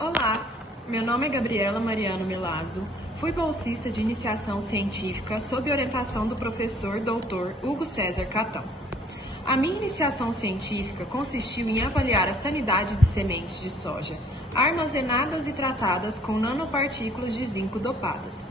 Olá, meu nome é Gabriela Mariano Milazzo, fui bolsista de iniciação científica sob orientação do professor Dr. Hugo César Catão. A minha iniciação científica consistiu em avaliar a sanidade de sementes de soja armazenadas e tratadas com nanopartículas de zinco dopadas.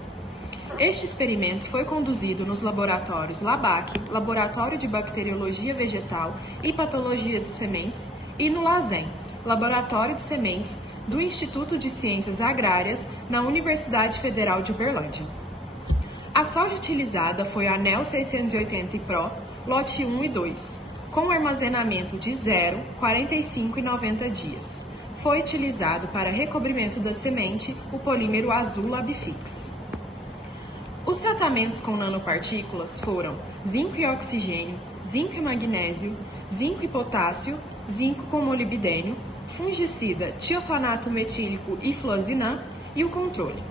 Este experimento foi conduzido nos laboratórios LABAC, Laboratório de Bacteriologia Vegetal e Patologia de Sementes, e no LASEM, Laboratório de Sementes do Instituto de Ciências Agrárias, na Universidade Federal de Uberlândia. A soja utilizada foi a NEL 680 Pro, lote 1 e 2, com armazenamento de 0, 45 e 90 dias. Foi utilizado para recobrimento da semente o polímero azul Labifix. Os tratamentos com nanopartículas foram zinco e oxigênio, zinco e magnésio, zinco e potássio, zinco com molibdênio, fungicida tiofanato metílico e fluoxinam e o controle.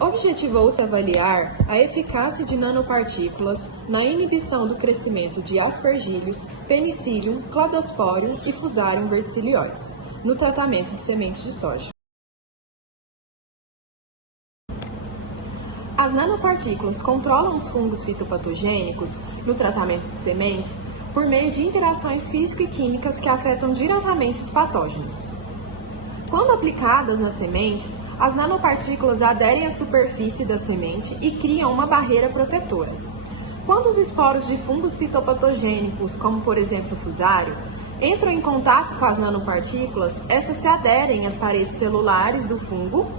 Objetivou-se avaliar a eficácia de nanopartículas na inibição do crescimento de aspergílios, penicillium, cladosporium e fusarium verticilioides, no tratamento de sementes de soja. As nanopartículas controlam os fungos fitopatogênicos no tratamento de sementes por meio de interações físico e químicas que afetam diretamente os patógenos. Quando aplicadas nas sementes, as nanopartículas aderem à superfície da semente e criam uma barreira protetora. Quando os esporos de fungos fitopatogênicos, como por exemplo o fusário, entram em contato com as nanopartículas, estas se aderem às paredes celulares do fungo.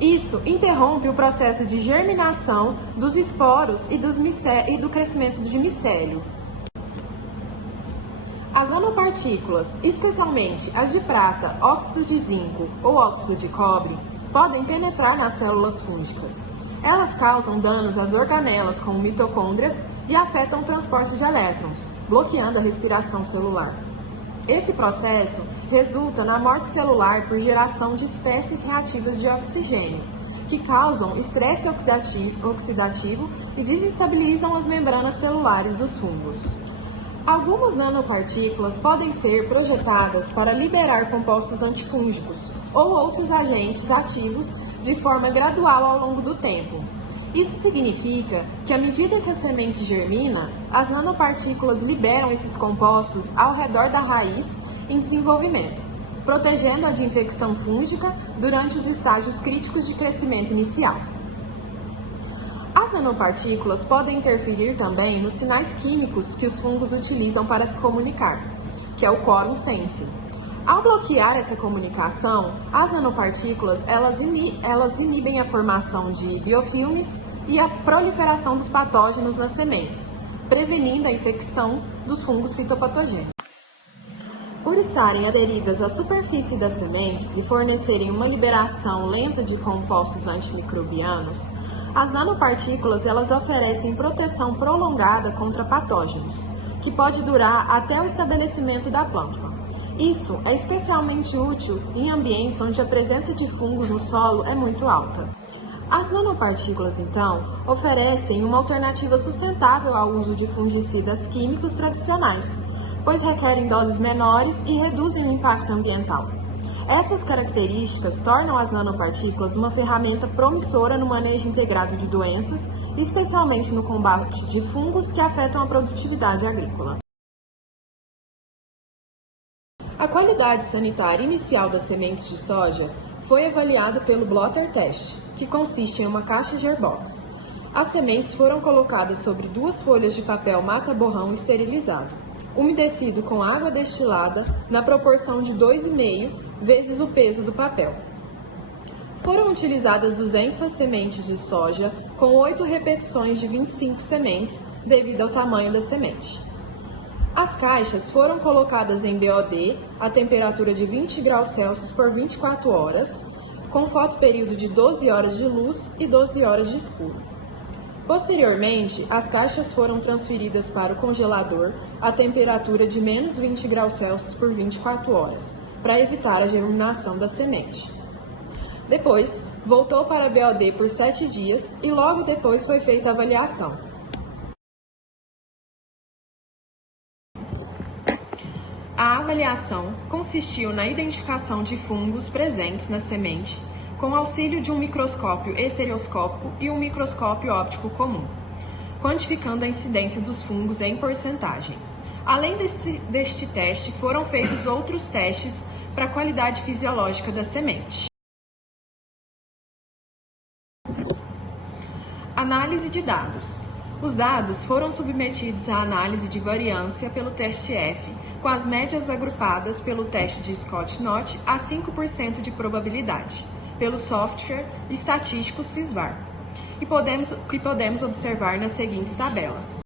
Isso interrompe o processo de germinação dos esporos e do crescimento de micélio. As nanopartículas, especialmente as de prata, óxido de zinco ou óxido de cobre, podem penetrar nas células fúngicas. Elas causam danos às organelas, como mitocôndrias, e afetam o transporte de elétrons, bloqueando a respiração celular. Esse processo resulta na morte celular por geração de espécies reativas de oxigênio, que causam estresse oxidativo e desestabilizam as membranas celulares dos fungos. Algumas nanopartículas podem ser projetadas para liberar compostos antifúngicos ou outros agentes ativos de forma gradual ao longo do tempo. Isso significa que, à medida que a semente germina, as nanopartículas liberam esses compostos ao redor da raiz em desenvolvimento, protegendo-a de infecção fúngica durante os estágios críticos de crescimento inicial. As nanopartículas podem interferir também nos sinais químicos que os fungos utilizam para se comunicar, que é o quorum sensing. Ao bloquear essa comunicação, as nanopartículas elas inibem a formação de biofilmes e a proliferação dos patógenos nas sementes, prevenindo a infecção dos fungos fitopatogênicos. Por estarem aderidas à superfície das sementes e fornecerem uma liberação lenta de compostos antimicrobianos, as nanopartículas elas oferecem proteção prolongada contra patógenos, que pode durar até o estabelecimento da plântula. Isso é especialmente útil em ambientes onde a presença de fungos no solo é muito alta. As nanopartículas, então, oferecem uma alternativa sustentável ao uso de fungicidas químicos tradicionais, pois requerem doses menores e reduzem o impacto ambiental. Essas características tornam as nanopartículas uma ferramenta promissora no manejo integrado de doenças, especialmente no combate de fungos que afetam a produtividade agrícola. A qualidade sanitária inicial das sementes de soja foi avaliada pelo blotter test, que consiste em uma caixa Gerbox. As sementes foram colocadas sobre 2 folhas de papel mata-borrão esterilizado, umedecido com água destilada na proporção de 2,5 vezes o peso do papel. Foram utilizadas 200 sementes de soja com 8 repetições de 25 sementes, devido ao tamanho da semente. As caixas foram colocadas em BOD a temperatura de 20 graus Celsius por 24 horas, com fotoperíodo de 12 horas de luz e 12 horas de escuro. Posteriormente, as caixas foram transferidas para o congelador a temperatura de menos 20 graus Celsius por 24 horas, para evitar a germinação da semente. Depois, voltou para a BOD por 7 dias e logo depois foi feita a avaliação. A avaliação consistiu na identificação de fungos presentes na semente, com auxílio de um microscópio estereoscópico e um microscópio óptico comum, quantificando a incidência dos fungos em porcentagem. Além deste teste, foram feitos outros testes para a qualidade fisiológica da semente. Análise de dados. Os dados foram submetidos à análise de variância pelo teste F, com as médias agrupadas pelo teste de Scott-Knott a 5% de probabilidade, pelo software estatístico Sysvar, que podemos observar nas seguintes tabelas.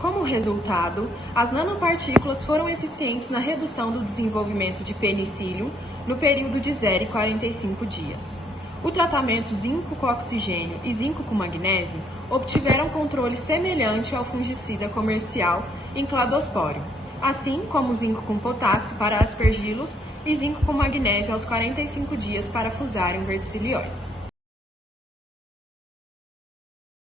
Como resultado, as nanopartículas foram eficientes na redução do desenvolvimento de penicílium no período de 0 e 45 dias. O tratamento zinco com oxigênio e zinco com magnésio obtiveram controle semelhante ao fungicida comercial em cladospório, assim como zinco com potássio para aspergilos e zinco com magnésio aos 45 dias para Fusarium verticilioides.